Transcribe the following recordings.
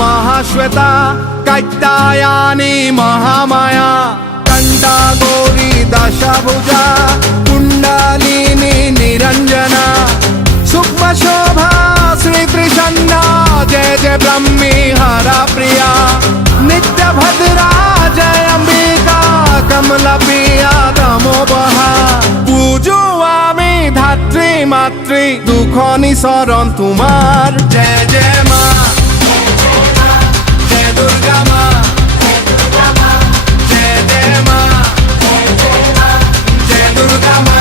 महाश्वेता कात्यायनी महामाया कंडा गौरी दशभुजा कुंडलिनी निरंजना सूक्ष्म शोभा श्री त्रिशन्ना जय जय ब्रह्मी हरा प्रिया नित्य भद्रा जय अंबिका कमला प्रिया नमो बहा पूजो आमी धात्री मातृ दुखनी शरण तुम्हार जय जय मा जय दुर्गा मा जय जय मा जय दुर्गा मा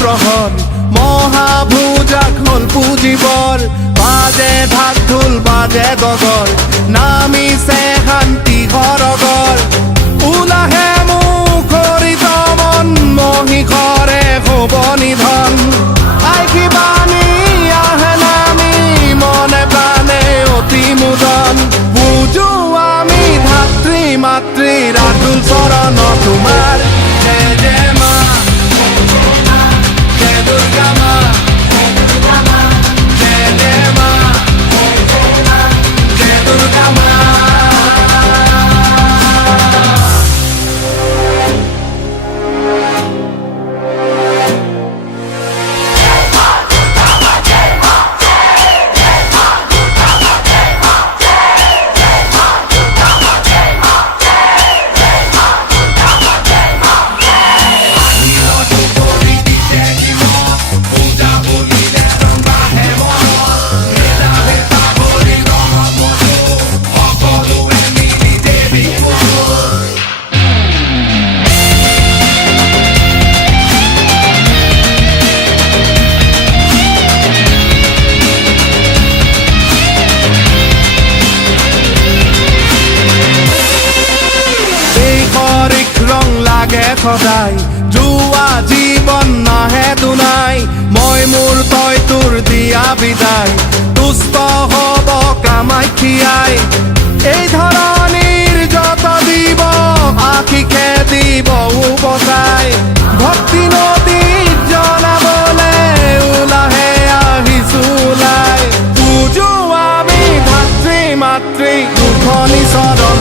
प्रहर महाभुजाक हल पुजिबर बाजे ढाक ढोल बाजे गगर नामिसे शान्ति घरगर उलाहे मुखरित मन महिषरे हब निधन आइखी बाणी आহে नामी मने प्राणे अति मुदन बुझो आमी धात्री मातृ रातुल चरण तुम्हार जय जय मा दुर्गा मा जय जय मा जय दुर्गा मा সদায় জুৱা জীৱন নাহে দুনাই মই মোৰ তই তোৰ দিয়া বিদায় দুষ্ট হব কামাখ্যাই এই ধৰণীৰ যত দিব আশীষে দিব উপচাই ভক্তি নদীত জনাবলে ওলাহে আহিছো ওলাই পূজো আমি ভাতৃ মাতৃ দুখনি চৰণ